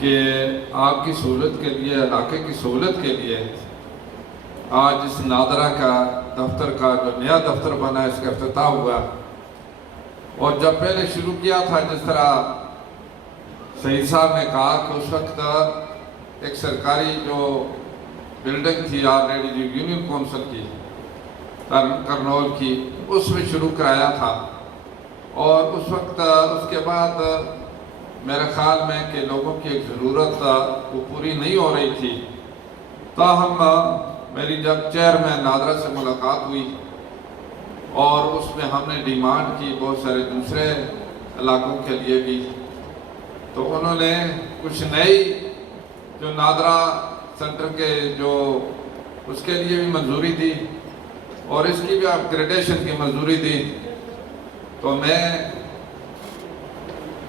کہ آپ کی سہولت کے لیے، علاقے کی سہولت کے لیے آج اس نادرہ کا دفتر کا جو نیا دفتر بنا ہے اس کا افتتاح ہوا۔ اور جب پہلے شروع کیا تھا، جس طرح سعید صاحب نے کہا کہ اس وقت ایک سرکاری جو بلڈنگ تھی آلریڈی جو یونین کونسل کی کرنول کی، اس میں شروع کرایا تھا، اور اس وقت اس کے بعد میرے خیال میں کہ لوگوں کی ایک ضرورت وہ پوری نہیں ہو رہی تھی۔ تاہم میری جب چیئرمین نادرہ سے ملاقات ہوئی اور اس میں ہم نے ڈیمانڈ کی بہت سارے دوسرے علاقوں کے لیے بھی، تو انہوں نے کچھ نئی جو نادرہ سینٹر کے جو اس کے لیے بھی منظوری دی اور اس کی بھی اپ گریڈیشن کی منظوری دی۔ تو میں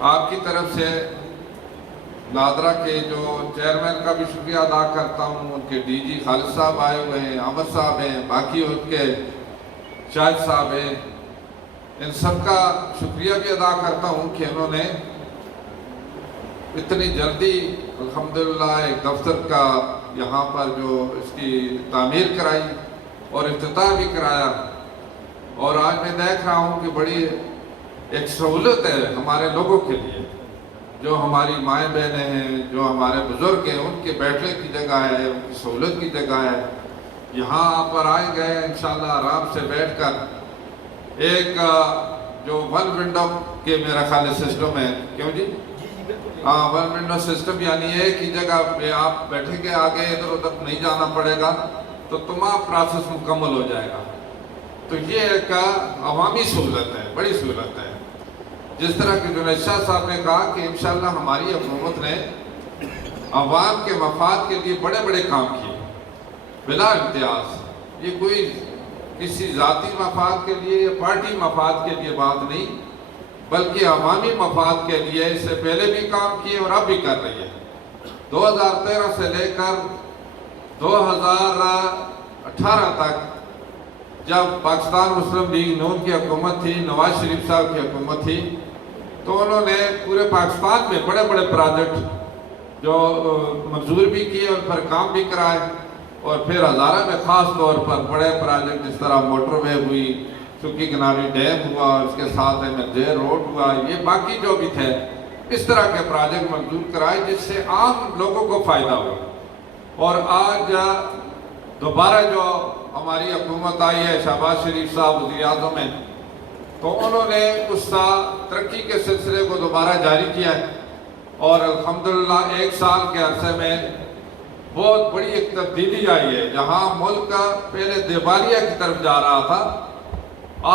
آپ کی طرف سے نادرہ کے جو چیئرمین کا بھی شکریہ ادا کرتا ہوں، ان کے ڈی جی خالد صاحب آئے ہوئے ہیں، احمد صاحب ہیں، باقی ان کے شاہد صاحب ہیں، ان سب کا شکریہ بھی ادا کرتا ہوں کہ انہوں نے اتنی جلدی الحمدللہ ایک دفتر کا یہاں پر جو اس کی تعمیر کرائی اور افتتاح بھی کرایا۔ اور آج میں دیکھ رہا ہوں کہ بڑی ایک سہولت ہے ہمارے لوگوں کے لیے، جو ہماری مائیں بہنیں ہیں، جو ہمارے بزرگ ہیں، ان کے بیٹھنے کی جگہ ہے، ان کی سہولت کی جگہ ہے۔ یہاں پر آئے گئے انشاءاللہ آرام سے بیٹھ کر ایک جو ون ونڈو کے میرا خیال سسٹم ہے، کیوں جی؟ ہاں، ون ونڈو سسٹم، یعنی ایک ہی جگہ پہ آپ بیٹھیں گے، آگے ادھر ادھر نہیں جانا پڑے گا، تو تمام پروسیس مکمل ہو جائے گا۔ تو یہ ایک عوامی سہولت ہے، بڑی سہولت ہے۔ جس طرح کہ جنید شاہ صاحب نے کہا کہ انشاءاللہ ہماری حکومت نے عوام کے مفاد کے لیے بڑے بڑے کام کیے بلا امتیاز۔ یہ کوئی کسی ذاتی مفاد کے لیے یا پارٹی مفاد کے لیے بات نہیں، بلکہ عوامی مفاد کے لیے اس سے پہلے بھی کام کیے اور اب بھی کر رہی ہے۔ 2013 سے لے کر 2018 تک جب پاکستان مسلم لیگ نون کی حکومت تھی، نواز شریف صاحب کی حکومت تھی، تو انہوں نے پورے پاکستان میں بڑے بڑے پروجیکٹ جو منظور بھی کیے اور پھر کام بھی کرائے، اور پھر ہزارہ میں خاص طور پر بڑے پروجیکٹ جس طرح موٹر وے ہوئی، چکی کناری ڈیم ہوا، اس کے ساتھ MLJ روڈ ہوا، یہ باقی جو بھی تھے اس طرح کے پروجیکٹ منظور کرائے جس سے عام لوگوں کو فائدہ ہوا۔ اور آج دوبارہ جو ہماری حکومت آئی ہے، شہباز شریف صاحب وزیر اعظم ہیں، تو انہوں نے اس ترقی کے سلسلے کو دوبارہ جاری کیا ہے، اور الحمدللہ ایک سال کے عرصے میں بہت بڑی ایک تبدیلی آئی ہے۔ جہاں ملک پہلے دیوالیہ کی طرف جا رہا تھا،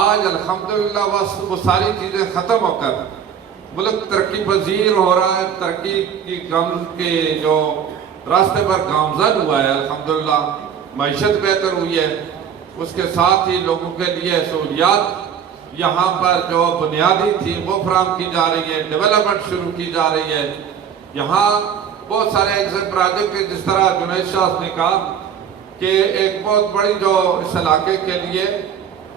آج الحمدللہ وہ ساری چیزیں ختم ہو کر ملک ترقی پذیر ہو رہا ہے، ترقی کی کے جو راستے پر گامزن ہوا ہے۔ الحمدللہ معیشت بہتر ہوئی ہے، اس کے ساتھ ہی لوگوں کے لیے سہولیات یہاں پر جو بنیادی تھی وہ فراہم کی جا رہی ہے، ڈیولپمنٹ شروع کی جا رہی ہے۔ یہاں بہت سارے ایسے پروجیکٹ ہیں، جس طرح جنید شاہ نے کہا کہ ایک بہت بڑی جو اس علاقے کے لیے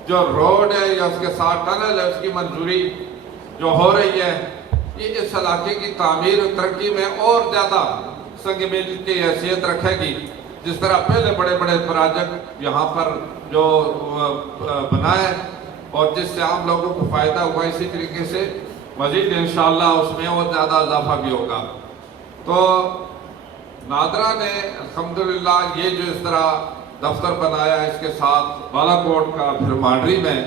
جو روڈ ہے یا اس کے ساتھ ٹنل ہے، اس کی منظوری جو ہو رہی ہے، یہ اس علاقے کی تعمیر و ترقی میں اور زیادہ سنگ میل کی حیثیت رکھے گی۔ جس طرح پہلے بڑے بڑے پروجیکٹ یہاں پر جو بنائے اور جس سے عام لوگوں کو فائدہ ہوا، اسی طریقے سے مزید انشاءاللہ اس میں اور زیادہ اضافہ بھی ہوگا۔ تو نادرہ نے الحمدللہ یہ جو اس طرح دفتر بنایا، اس کے ساتھ بالا کوٹ کا، پھر مانڈری میں،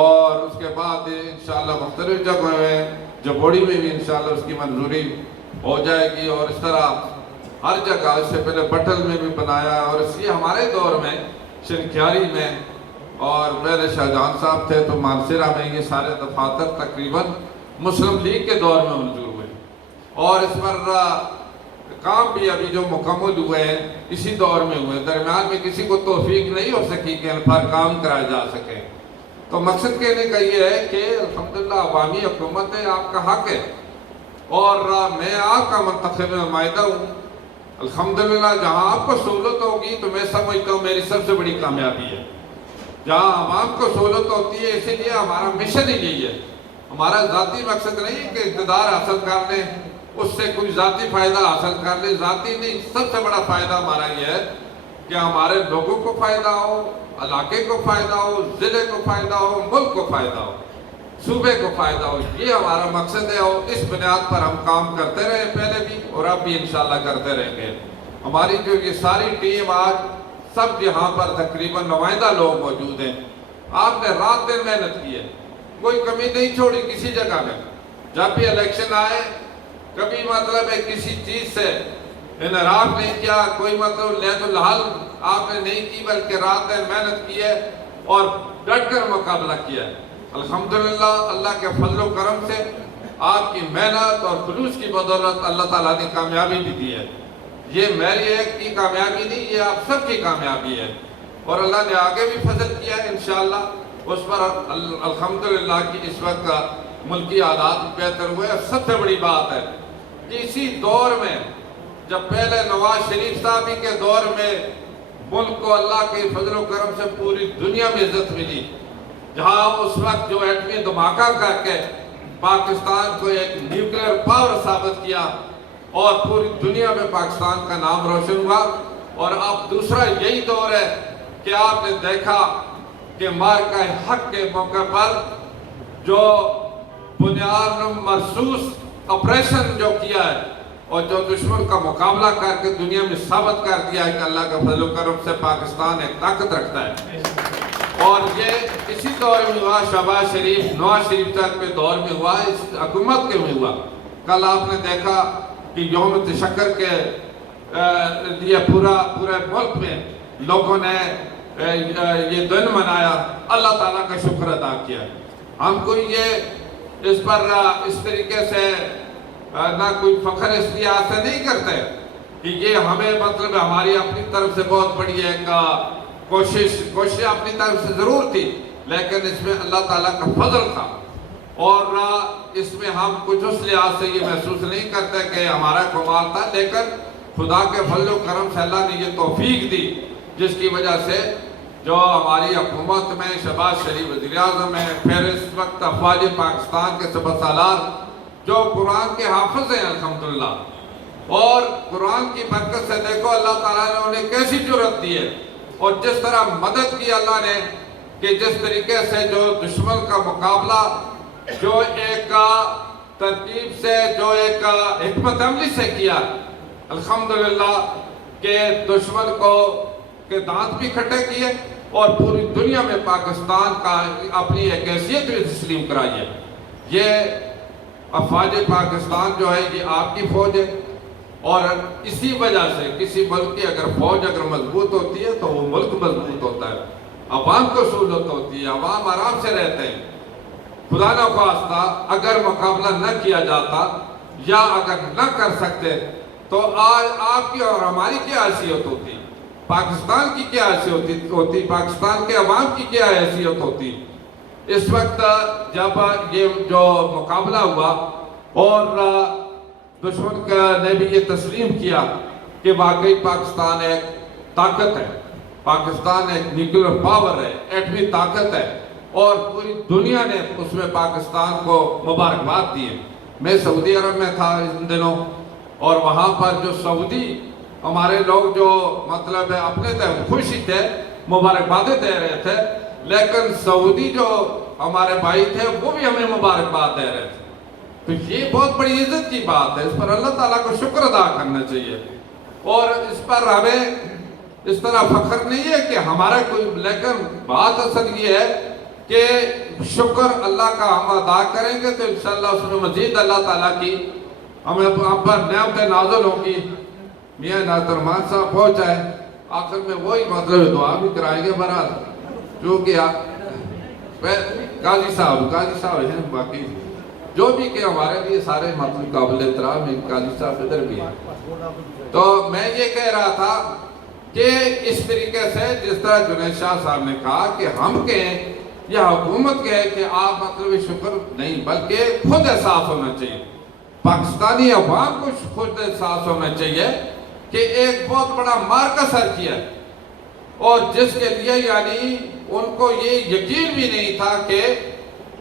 اور اس کے بعد انشاءاللہ مختلف جگہوں میں، جبوڑی میں بھی انشاءاللہ اس کی منظوری ہو جائے گی، اور اس طرح ہر جگہ، اس سے پہلے بٹل میں بھی بنایا، اور اسی ہمارے دور میں شنکھیاری میں، اور میرے شاہجہان صاحب تھے تو مانسیرہ میں، یہ سارے دفاتر تقریباً مسلم لیگ کے دور میں منظور ہوئے، اور اس پر کام بھی ابھی جو مکمل ہوئے ہیں اسی دور میں ہوئے، درمیان میں کسی کو توفیق نہیں ہو سکی کہ ان پر کام کرائے جا سکے۔ تو مقصد کہنے کا یہ ہے کہ الحمدللہ عوامی حکومت ہے، آپ کا حق ہے، اور میں آپ کا منتخب نمائندہ ہوں۔ الحمدللہ جہاں آپ کو سہولت ہوگی تو میں سمجھتا ہوں میری سب سے بڑی کامیابی ہے۔ جہاں عوام کو سہولت ہوتی ہے، اسی لیے ہمارا مشن ہی یہی ہے، ہمارا ذاتی مقصد نہیں ہے کہ اقتدار حاصل کر لیں اس سے کوئی ذاتی فائدہ حاصل کر لے. ذاتی نہیں، سب سے بڑا فائدہ ہمارا یہ ہے کہ ہمارے لوگوں کو فائدہ ہو، علاقے کو فائدہ ہو، ضلع کو فائدہ ہو، ملک کو فائدہ ہو، صوبے کو فائدہ ہو. یہ ہمارا مقصد ہے اور اس بنیاد پر ہم کام کرتے رہے پہلے بھی اور اب بھی انشاءاللہ کرتے رہیں گے. ہماری جو یہ ساری ٹیم آج سب یہاں پر تقریباً نمائندہ لوگ موجود ہیں. آپ نے رات دن محنت کی ہے، کوئی کمی نہیں چھوڑی کسی جگہ میں. جب بھی الیکشن آئے کبھی مطلب ہے کسی چیز سے انحراف نہیں کیا، کوئی مطلب لیت الحل آپ نے نہیں کی، بلکہ رات دن محنت کی ہے اور ڈٹ کر مقابلہ کیا ہے. الحمدللہ اللہ کے فضل و کرم سے آپ کی محنت اور خلوص کی بدولت اللہ تعالیٰ نے کامیابی بھی دی ہے. یہ میری ایک کی کامیابی نہیں، یہ آپ سب کی کامیابی ہے اور اللہ نے آگے بھی فضل کیا ہے انشاءاللہ. اس پر الحمدللہ کی اس وقت ملکی حالات بہتر ہوئے. سب سے بڑی بات ہے کہ اسی دور میں جب پہلے نواز شریف صاحب ہی کے دور میں ملک کو اللہ کے فضل و کرم سے پوری دنیا میں عزت ملی، جہاں اس وقت جو ایٹمی دھماکہ کر کے پاکستان کو ایک نیوکلیئر پاور ثابت کیا اور پوری دنیا میں پاکستان کا نام روشن ہوا. اور اب دوسرا یہی دور ہے کہ آپ نے دیکھا کہ مارکہ حق کے موقع پر جو بنیاد مرصوص آپریشن جو کیا ہے اور جو دشمن کا مقابلہ کر کے دنیا میں ثابت کر دیا ہے کہ اللہ کا فضل و کرم سے پاکستان ایک طاقت رکھتا ہے. اور یہ اسی دور میں ہوا، شہباز شریف نواز شریف صاحب کے دور میں ہوا، اس حکومت کے میں ہوا. کل آپ نے دیکھا کہ یوم تشکر کے لیے پورے ملک میں لوگوں نے یہ دن منایا، اللہ تعالیٰ کا شکر ادا کیا. ہم کوئی یہ اس پر اس طریقے سے نہ کوئی فخر اس لحاظ سے نہیں کرتے کہ یہ ہمیں مطلب ہماری اپنی طرف سے بہت بڑی ایک کوشش اپنی طرف سے ضرور تھی، لیکن اس میں اللہ تعالیٰ کا فضل تھا. اور اس میں ہم کچھ اس لحاظ سے یہ محسوس نہیں کرتے کہ ہمارا کمال تھا، لیکن خدا کے فضل و کرم سے اللہ نے یہ توفیق دی جس کی وجہ سے جو ہماری حکومت میں شہباز شریف وزیر اعظم ہے، پھر اس وقت افواج پاکستان کے سپہ سالار جو قرآن کے حافظ ہیں الحمدللہ، اور قرآن کی برکت سے دیکھو اللہ تعالیٰ نے انہیں کیسی جرأت دی ہے اور جس طرح مدد کی اللہ نے کہ جس طریقے سے جو دشمن کا مقابلہ جو ایک ترتیب سے جو ایک حکمت عملی سے کیا الحمدللہ کہ دشمن کو کے دانت بھی کھٹے کیے اور پوری دنیا میں پاکستان کا اپنی ایک حیثیت بھی تسلیم کرائی ہے. یہ افواج پاکستان جو ہے یہ آپ کی فوج ہے اور اسی وجہ سے کسی ملک کی اگر فوج اگر مضبوط ہوتی ہے تو وہ ملک مضبوط ہوتا ہے، عوام کو سہولت ہوتی ہے، عوام آرام سے رہتے ہیں. خدا نہ خواستہ اگر مقابلہ نہ کیا جاتا یا اگر نہ کر سکتے تو آج آپ کی اور ہماری کیا حیثیت ہوتی، پاکستان کی کیا حیثیت ہوتی، پاکستان کے عوام کی کیا حیثیت ہوتی. اس وقت جب یہ جو مقابلہ ہوا اور دشمن نے بھی یہ تسلیم کیا کہ واقعی پاکستان ایک طاقت ہے، پاکستان ایک نیوکلیئر پاور ہے، ایٹمی طاقت ہے اور پوری دنیا نے اس میں پاکستان کو مبارکباد دی ہے. میں سعودی عرب میں تھا ان دنوں اور وہاں پر جو سعودی ہمارے لوگ جو مطلب ہے اپنے خوشی تھے، مبارکبادیں دے رہے تھے، لیکن سعودی جو ہمارے بھائی تھے وہ بھی ہمیں مبارکباد دے رہے تھے. تو یہ بہت بڑی عزت کی بات ہے، اس پر اللہ تعالیٰ کو شکر ادا کرنا چاہیے اور اس پر ہمیں اس طرح فخر نہیں ہے کہ ہمارا کوئی، لیکن بات اصل یہ ہے کہ شکر اللہ کا ہم ادا کریں گے تو انشاءاللہ اس میں مزید اللہ تعالیٰ کی ہمیں ہم پر نعمتیں نازل ہوگی. میاں ناترمان صاحب پہنچ آئے، آخر میں وہی مطلب دعا بھی کرائیں گے برحال جو کہ قاضی صاحب ہیں، باقی جو بھی کہ ہمارے لیے سارے مطلب قابل احترام ہیں. قاضی صاحب ادھر بھی ہیں. تو میں یہ کہہ رہا تھا کہ اس طریقے سے جس طرح جنید شاہ صاحب نے کہا کہ ہم کہیں یا حکومت کہے کہ آپ مطلب شکر نہیں بلکہ خود احساس ہونا چاہیے، پاکستانی عوام کو خود احساس ہونا چاہیے کہ ایک بہت بڑا مارکہ سر کیا اور جس کے لیے یعنی ان کو یہ یقین بھی نہیں تھا کہ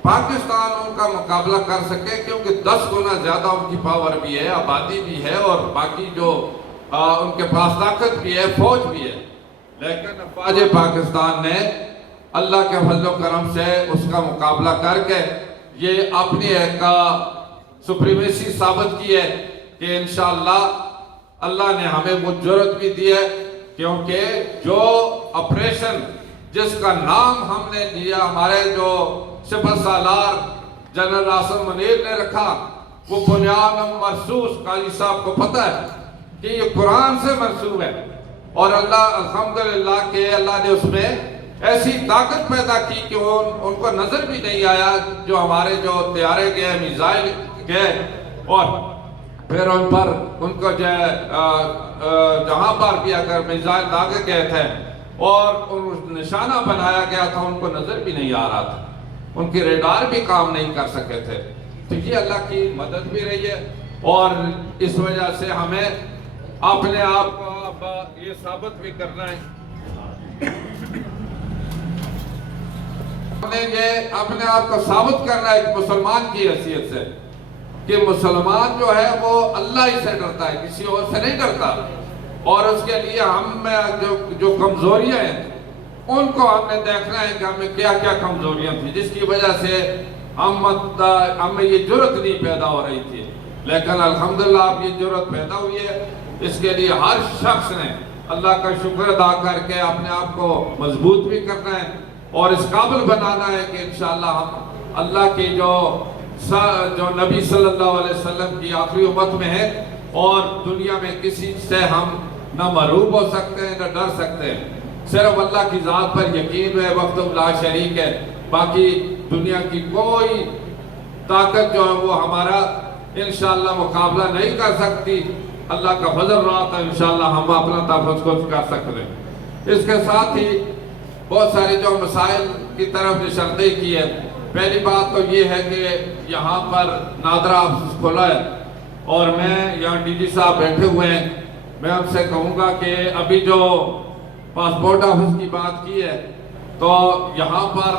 پاکستان ان کا مقابلہ کر سکے، کیونکہ 10 گنا زیادہ ان کی پاور بھی ہے، آبادی بھی ہے، اور باقی جو ان کے پاس طاقت بھی ہے، فوج بھی ہے، لیکن افواج پاکستان نے اللہ کے فضل و کرم سے اس کا مقابلہ کر کے یہ اپنی ایک سپریمیسی ثابت کی ہے کہ انشاءاللہ اللہ نے ہمیں وہ جرأت بھی دی ہے، کیونکہ جو آپریشن جس کا نام ہم نے دیا، ہمارے جو سپہ سالار جنرل عاصم منیر نے رکھا، وہ بنیاد مرصوص، قاضی صاحب کو پتہ ہے کہ یہ قرآن سے مرصوص ہے، اور اللہ الحمدللہ کہ اللہ نے اس میں ایسی طاقت پیدا کی کہ ان کو نظر بھی نہیں آیا جو ہمارے جو طیارے گئے، میزائل گئے، اور پھر ان پر ان کو جہاں پر بھی اگر میزائل داغے گئے تھے اور نشانہ بنایا گیا تھا، ان کو نظر بھی نہیں آ رہا تھا، ان کی ریڈار بھی کام نہیں کر سکے تھے۔ تو یہ اللہ کی مدد بھی رہی ہے، اور اس وجہ سے ہمیں اپنے آپ کو یہ ثابت بھی کرنا ہے، ہم نے یہ اپنے آپ کو ثابت کرنا ہے ایک مسلمان کی حیثیت سے کہ مسلمان جو ہے وہ اللہ ہی سے ڈرتا ہے، کسی اور سے نہیں ڈرتا، اور اس کے لیے ہم میں جو کمزوریاں ہیں ان کو ہم نے دیکھنا ہے کہ ہمیں کیا کیا کمزوریاں تھیں جس کی وجہ سے ہمیں یہ جرأت نہیں پیدا ہو رہی تھی، لیکن الحمدللہ اب یہ جرأت پیدا ہوئی ہے۔ اس کے لیے ہر شخص نے اللہ کا شکر ادا کر کے اپنے آپ کو مضبوط بھی کرنا ہے اور اس قابل بنانا ہے کہ انشاءاللہ ہم اللہ کی جو نبی صلی اللہ علیہ وسلم کی آخری امت میں ہے، اور دنیا میں کسی سے ہم نہ مغلوب ہو سکتے ہیں نہ ڈر سکتے ہیں، صرف اللہ کی ذات پر یقین ہے، وحدہ لا شریک ہے، باقی دنیا کی کوئی طاقت جو ہے وہ ہمارا انشاءاللہ مقابلہ نہیں کر سکتی۔ اللہ کا فضل رہا تھا، انشاءاللہ ہم اپنا تحفظ خود کر سکتے ہیں۔ اس کے ساتھ ہی بہت سارے جو مسائل کی طرف نشاندہی کی ہے۔ پہلی بات تو یہ ہے کہ یہاں پر نادرہ آفس کھولا ہے، اور میں یہاں ڈی جی صاحب بیٹھے ہوئے ہیں، میں آپ سے کہوں گا کہ ابھی جو پاسپورٹ آفس کی بات کی ہے تو یہاں پر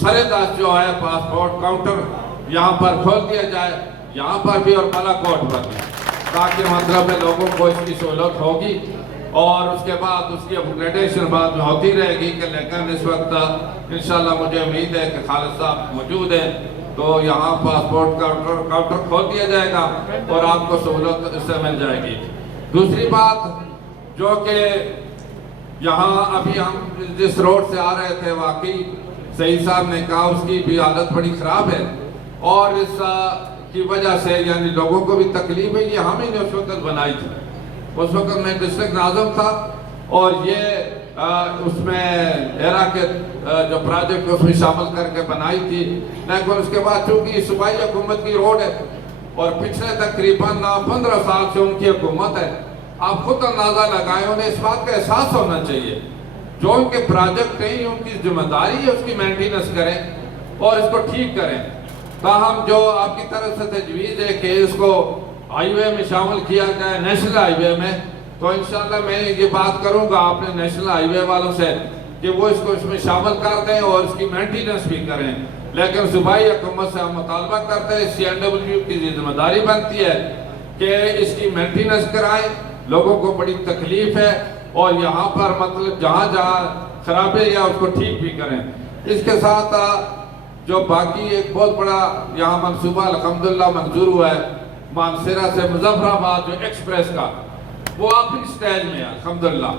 سرے دست جو ہے پاسپورٹ کاؤنٹر یہاں پر کھول دیا جائے، یہاں پر بھی اور بالاکوٹ پر بھی، تاکہ مطلب لوگوں کو اس کی سہولت ہوگی، اور اس کے بعد اس کی اپگریڈیشن بعد میں ہوتی رہے گی کہ لیکن اس وقت انشاءاللہ مجھے امید ہے کہ خالد صاحب موجود ہیں تو یہاں پاسپورٹ کاؤنٹر کھول دیا جائے گا اور آپ کو سہولت اس سے مل جائے گی۔ دوسری بات جو کہ یہاں ابھی ہم جس روڈ سے آ رہے تھے، واقعی سعید صاحب نے کہا اس کی بھی حالت بڑی خراب ہے، اور اس کی وجہ سے یعنی لوگوں کو بھی تکلیف ہے۔ یہ ہم ہی نے اس وقت بنائی تھی، اس وقت میں ڈسٹرکٹ ناظم تھا، اور یہ اس میں ایرا کے جو پروجیکٹ اس میں شامل کر کے بنائی تھی، لیکن اس کے بعد چونکہ صوبائی حکومت کی روڈ ہے اور پچھلے تقریباً 15 سال سے ان کی حکومت ہے، آپ خود اندازہ لگائیں، انہیں اس بات کا احساس ہونا چاہیے جو ان کے پروجیکٹ ہیں ان کی ذمہ داری ہے اس کی مینٹیننس کریں اور اس کو ٹھیک کریں۔ تاہم جو آپ کی طرف سے تجویز ہے کہ اس کو ہائی وے میں شامل کیا جائے، نیشنل ہائی وے میں، تو انشاءاللہ میں یہ بات کروں گا اپنے نیشنل ہائی وے والوں سے کہ وہ اس کو اس میں شامل کر دیں اور اس کی مینٹیننس بھی کریں، لیکن صوبائی حکومت سے ہم مطالبہ کرتے ہیں، CNW کی ذمہ داری بنتی ہے کہ اس کی مینٹیننس کرائیں، لوگوں کو بڑی تکلیف ہے، اور یہاں پر مطلب جہاں جہاں خرابے یا اس کو ٹھیک بھی کریں۔ اس کے ساتھ جو باقی ایک بہت بڑا یہاں منصوبہ الحمدللہ منظور ہوا ہے، مانسیرہ سے مظفر آباد جو ایکسپریس کا، وہ آخری سٹیج میں ہے الحمدللہ،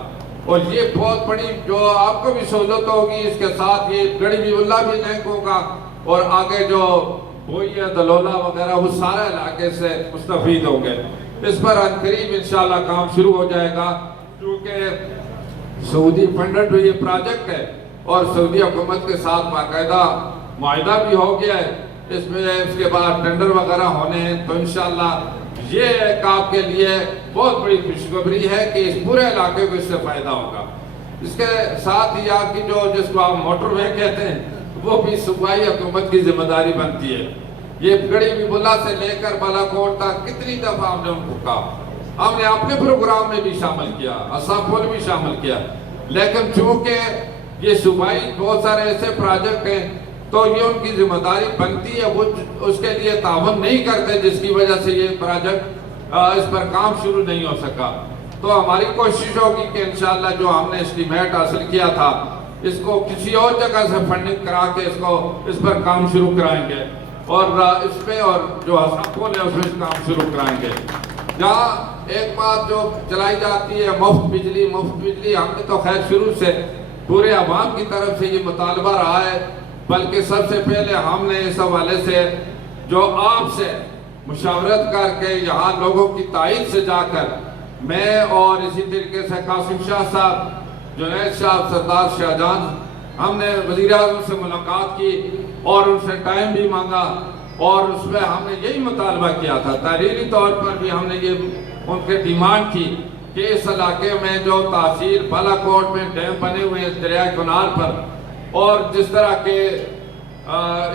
اور یہ بہت بڑی جو آپ کو بھی سہولت ہوگی، اس کے ساتھ یہ گڑی بھی اللہ بھی لینک ہوگا، اور آگے جو بوئی ہے دلولہ وغیرہ وہ سارے علاقے سے مستفید ہوں گے۔ اس پر عنقریب انشاءاللہ کام شروع ہو جائے گا، کیونکہ سعودی فنڈڈ یہ پروجیکٹ ہے اور سعودی حکومت کے ساتھ باقاعدہ معاہدہ بھی ہو گیا ہے، اس میں اس کے بعد ٹینڈر وغیرہ ہونے ہیں، تو انشاءاللہ یہ ایک آپ کے لیے بہت بڑی خوشخبری ہے کہ اس پورے علاقے کو اس سے فائدہ ہوگا۔ اس کے ساتھ ہی آپ کی جو جس کو آپ موٹر وے کہتے ہیں وہ بھی صوبائی حکومت کی ذمہ داری بنتی ہے۔ یہ گڑی بلا سے لے کر بالاکوٹ تک کتنی دفعہ ہم نے ان کو کہا، ہم نے اپنے پروگرام میں بھی شامل کیا، اساپول بھی شامل کیا، لیکن چونکہ یہ صوبائی بہت سارے ایسے پروجیکٹ ہیں تو یہ ان کی ذمہ داری بنتی ہے، وہ اس کے لیے تعاون نہیں کرتے، جس کی وجہ سے یہ پروجیکٹ اس پر کام شروع نہیں ہو سکا۔ تو ہماری کوشش ہوگی کہ انشاءاللہ جو ہم نے اسٹیمیٹ حاصل کیا تھا اس کو کسی اور جگہ سے فنڈنگ کرا کے اس پر کام شروع کرائیں گے، اور اس پہ اور جو حسابوں نے اس میں کام شروع کرائیں گے۔ جہاں ایک بات جو چلائی جاتی ہے مفت بجلی، ہم نے تو خیر شروع سے پورے عوام کی طرف سے یہ مطالبہ رہا ہے، بلکہ سب سے پہلے ہم نے اس حوالے سے جو آپ سے مشاورت کر کے یہاں لوگوں کی تائید سے جا کر میں اور اسی طریقے سے قاسم شاہ صاحب، جنید صاحب، سردار شاہجہاں، ہم نے وزیر اعظم سے ملاقات کی اور ان سے ٹائم بھی مانگا، اور اس میں ہم نے یہی مطالبہ کیا تھا، تحریری طور پر بھی ہم نے یہ ان کے ڈیمانڈ کی کہ اس علاقے میں جو تحصیل بالا کوٹ میں ڈیم بنے ہوئے ہیں دریائے کنار پر، اور جس طرح کے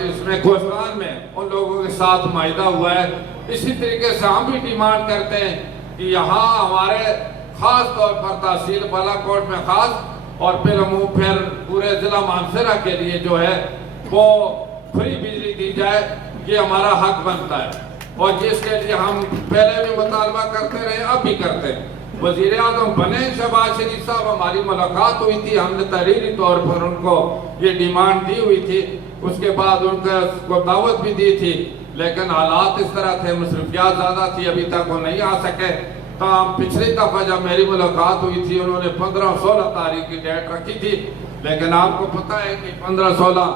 اس میں کوہستان میں ان لوگوں کے ساتھ معاہدہ ہوا ہے، اسی طریقے سے ہم بھی ڈیمانڈ کرتے ہیں کہ یہاں ہمارے خاص طور پر تحصیل بالا کوٹ میں خاص اور پھر پورے ضلع مانسہرہ کے لیے جو ہے وہ فری بجلی دی جائے، یہ ہمارا حق بنتا ہے، اور جس کے لیے ہم پہلے بھی مطالبہ کرتے رہے، اب بھی کرتے ہیں۔ وزیر اعظم بنے شہباز شریف صاحب، ہماری ملاقات ہوئی تھی، ہم نے تحریری طور پر ان کو یہ ڈیمانڈ دی ہوئی تھی، اس کے بعد ان کو دعوت بھی دی تھی، لیکن حالات اس طرح تھے، مصروفیات زیادہ تھی، ابھی تک وہ نہیں آ سکے۔ تو پچھلی دفعہ جب میری ملاقات ہوئی تھی انہوں نے 15-16 تاریخ کی ڈیٹ رکھی تھی، لیکن آپ کو پتہ ہے کہ 15-16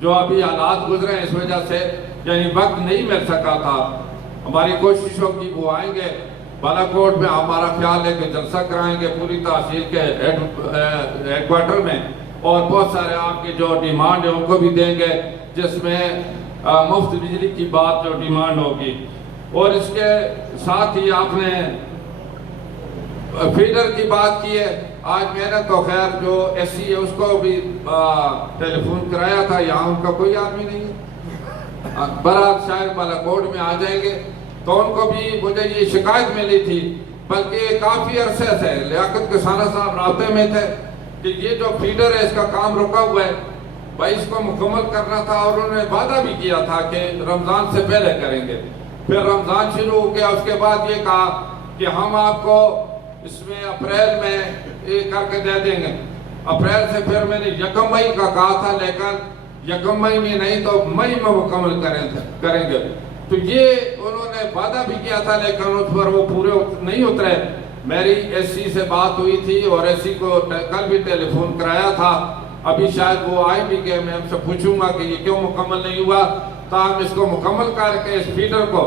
جو ابھی حالات گزرے ہیں اس وجہ سے یعنی وقت نہیں مل سکا تھا۔ ہماری کوشش ہوگی وہ آئیں گے بالا کوٹ میں، ہمارا خیال ہے کہ جلسہ کرائیں گے پوری تحصیل کے ہیڈ کوارٹر میں، اور بہت سارے آپ کی جو ڈیمانڈ ہے ان کو بھی دیں گے، جس میں مفت بجلی کی بات جو ڈیمانڈ ہوگی، اور اس کے ساتھ ہی آپ نے فیڈر کی بات کی ہے۔ آج میں نے تو خیر جو ایس سی ہے اس کو بھی ٹیلی فون کرایا تھا، یہاں ان کا کوئی آدمی نہیں ہے، برات شاید بالا کوٹ میں آ جائیں گے، تو ان کو بھی مجھے یہ شکایت ملی تھی، بلکہ کافی عرصے سے لیاقت کسانہ صاحب رابطے میں تھے کہ یہ جو فیڈر ہے اس کا کام رکا ہوا ہے، بھائی اس کو مکمل کرنا تھا، اور انہوں نے وعدہ بھی کیا تھا کہ رمضان سے پہلے کریں گے۔ پھر رمضان شروع ہو گیا، اس کے بعد یہ کہا کہ ہم آپ کو اس میں اپریل میں یہ کر کے دے دیں گے۔ اپریل سے پھر میں نے 1 مئی کا کہا تھا، لیکن 1 مئی میں نہیں تو مئی میں مکمل کریں گے۔ تو یہ انہوں نے وعدہ بھی کیا تھا، لیکن اس پر وہ پورے نہیں اترے۔ میری ایس سی سے بات ہوئی تھی اور ایس سی کو کل بھی ٹیلی فون کرایا تھا، ابھی شاید وہ آئے بھی گئے، میں ان سے پوچھوں گا کہ یہ کیوں مکمل نہیں ہوا، تاہم اس کو مکمل کر کے اس فیڈر کو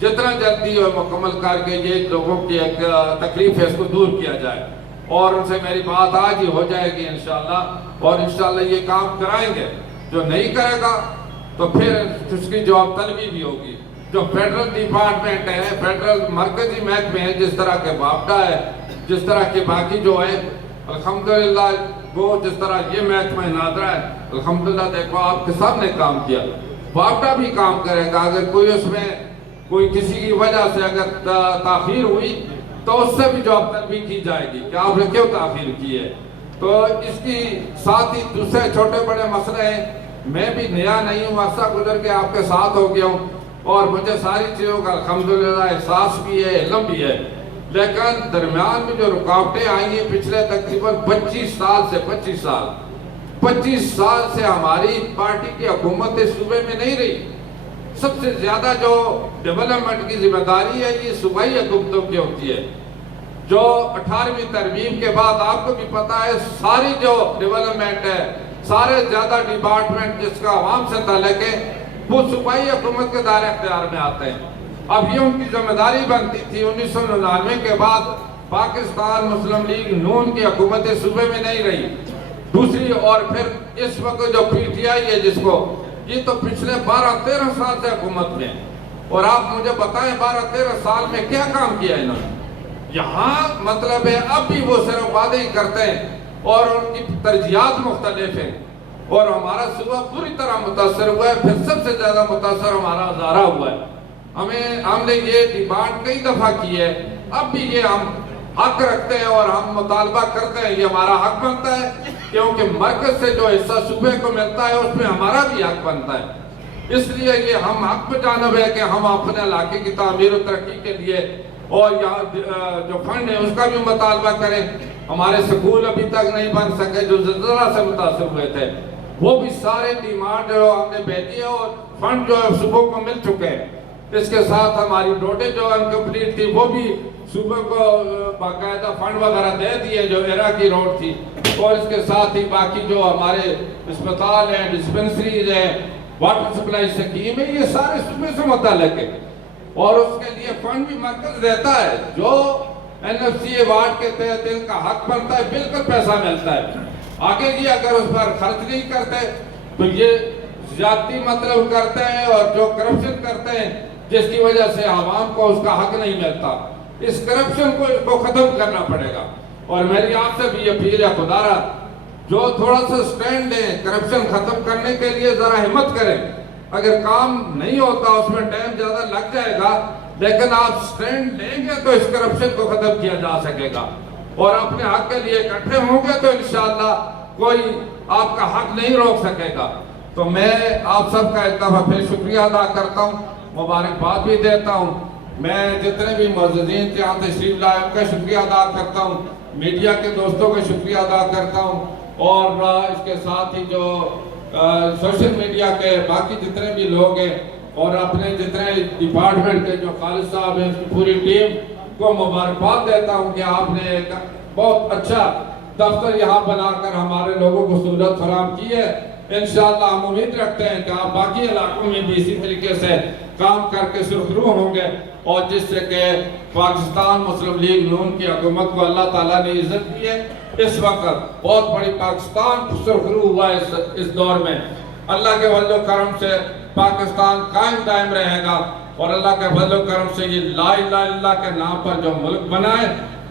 جتنا جلدی ہو مکمل کر کے یہ لوگوں کی ایک تکلیف ہے اس کو دور کیا جائے، اور ان سے میری بات آج ہی ہو جائے گی انشاءاللہ، اور انشاءاللہ یہ کام کرائیں گے۔ جو نہیں کرے گا تو پھر اس کی جواب طلبی بھی ہوگی۔ جو فیڈرل ڈپارٹمنٹ ہے، فیڈرل مرکزی محکمے ہیں، جس طرح کے باپٹا ہے، جس طرح کے باقی جو ہے، الحمدللہ وہ جس طرح یہ محکمہ نادرہ ہے، الحمدللہ دیکھو آپ کے سامنے کام کیا، باپٹا بھی کام کرے گا۔ اگر کوئی اس میں کوئی کسی کی وجہ سے اگر تاخیر ہوئی تو اس سے بھی جواب طلبی کی جائے گی کہ آپ نے کیوں تاخیر کی ہے۔ تو اس کی ساتھ ہی دوسرے چھوٹے بڑے مسئلے ہیں، میں بھی نیا نہیں ہوں، عرصہ گزر کے آپ کے ساتھ ہو گیا ہوں، اور مجھے ساری چیزوں کا الحمدللہ احساس بھی ہے، علم بھی ہے، لیکن درمیان میں جو رکاوٹیں آئی ہیں پچھلے تقریباً 25 سال سے ہماری پارٹی کی حکومت اس صوبے میں نہیں رہی۔ سب سے زیادہ جو ڈیولپمنٹ کی ذمہ داری ہے یہ صوبائی حکومتوں کی ہوتی ہے۔ جو 18ویں ترمیم کے بعد آپ کو بھی پتا ہے ساری جو ڈیولپمنٹ ہے، سارے زیادہ ڈپارٹمنٹ جس کا عوام سے تعلق ہے وہ صوبائی حکومت کے دائرے اختیار میں آتے ہیں۔ اب یہ ان کی ذمہ داری بنتی تھی۔ 1999 کے بعد پاکستان مسلم لیگ نون کی حکومت صوبے میں نہیں رہی۔ دوسری اور پھر اس وقت جو پی ٹی آئی ہے جس کو، یہ تو پچھلے 12-13 سال سے حکومت میں، اور آپ مجھے بتائیں 12-13 سال میں کیا کام کیا انہوں نے؟ یہاں مطلب ہے اب بھی وہ صرف وعدے ہی کرتے ہیں اور ان کی ترجیحات مختلف ہیں، اور ہمارا صوبہ پوری طرح متاثر ہوا ہے۔ پھر سب سے زیادہ متاثر ہمارا ہزارہ ہوا ہے۔ ہم نے یہ ڈیمانڈ کئی دفعہ کی ہے، اب بھی یہ ہم حق رکھتے ہیں اور ہم مطالبہ کرتے ہیں، یہ ہمارا حق بنتا ہے کیونکہ مرکز سے جو حصہ صوبے کو ملتا ہے اس میں ہمارا بھی حق بنتا ہے۔ اس لیے یہ ہم حق پہ جانب ہے کہ ہم اپنے علاقے کی تعمیر و ترقی کے لیے اور جو فنڈ ہے اس کا بھی مطالبہ کریں۔ ہمارے سکول ابھی تک نہیں بن سکے جو زلزلہ سے متاثر ہوئے تھے، وہ بھی سارے ڈیمانڈ جو ہم نے بھیجی ہے اور فنڈ جو ہے صوبوں کو مل چکے ہیں۔ اس کے ساتھ ہماری روڈیں جو انکمپلیٹ تھی وہ بھی صوبے کو باقاعدہ فنڈ وغیرہ دے دیے جو ایرا کی روڈ تھی، اور اس کے ساتھ ہی باقی جو ہمارے اسپتال ہیں، ڈسپنسریز ہیں، واٹر سپلائی سکیم ہے، یہ سارے صوبے سے متعلق ہے اور اس کے لیے فنڈ بھی مرکز دیتا ہے۔ جو NFC ایوارڈ کے تحت ان کا حق بنتا ہے بالکل پیسہ ملتا ہے۔ آگے یہ اگر اس پر خرچ نہیں کرتے تو یہ زیادتی مطلب کرتے ہیں اور جو کرپشن کرتے ہیں جس کی وجہ سے عوام کو اس کا حق نہیں ملتا۔ اس کرپشن کو ختم کرنا پڑے گا، اور میری آپ سے بھی اپیل ہے خدا را جو تھوڑا سا سٹینڈ لیں کرپشن ختم کرنے کے لیے، ذرا ہمت کریں۔ اگر کام نہیں ہوتا اس میں ٹائم زیادہ لگ جائے گا، لیکن آپ سٹینڈ لیں گے تو اس کرپشن کو ختم کیا جا سکے گا، اور اپنے حق کے لیے اکٹھے ہوں گے تو انشاءاللہ کوئی آپ کا حق نہیں روک سکے گا۔ تو میں آپ سب کا ایک دفعہ پھر شکریہ ادا کرتا ہوں، مبارکباد بھی دیتا ہوں۔ میں جتنے بھی معززین یہاں تشریف لائے ان کا شکریہ ادا کرتا ہوں، میڈیا کے دوستوں کا شکریہ ادا کرتا ہوں، اور اس کے ساتھ ہی جو سوشل میڈیا کے باقی جتنے بھی لوگ ہیں اور اپنے جتنے ڈپارٹمنٹ کے جو خالد صاحب ہیں اس کی پوری ٹیم کو مبارکباد دیتا ہوں کہ آپ نے ایک بہت اچھا دفتر یہاں بنا کر ہمارے لوگوں کو سہولت فراہم کی ہے۔ انشاءاللہ ہم امید رکھتے ہیں کہ آپ باقی علاقوں میں بھی اسی طریقے سے کام کر کے سرخرو ہوں گے، اور جس سے کہ پاکستان مسلم لیگ نون کی حکومت کو اللہ تعالیٰ نے عزت دی ہے۔ اس وقت بہت بڑی پاکستان سرخرو ہوا ہے اس دور میں۔ اللہ کے فضل و کرم سے پاکستان قائم دائم رہے گا، اور اللہ کے فضل و کرم سے یہ لا الہ الا اللہ کے نام پر جو ملک بنا ہے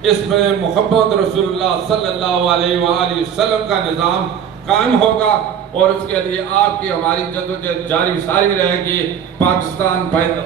اس میں محمد رسول اللہ صلی اللہ علیہ وآلہ وسلم کا نظام قائم ہوگا، اور اس کے لیے آپ کی ہماری جدوجہد جاری ساری رہے گی۔ پاکستان پائندہ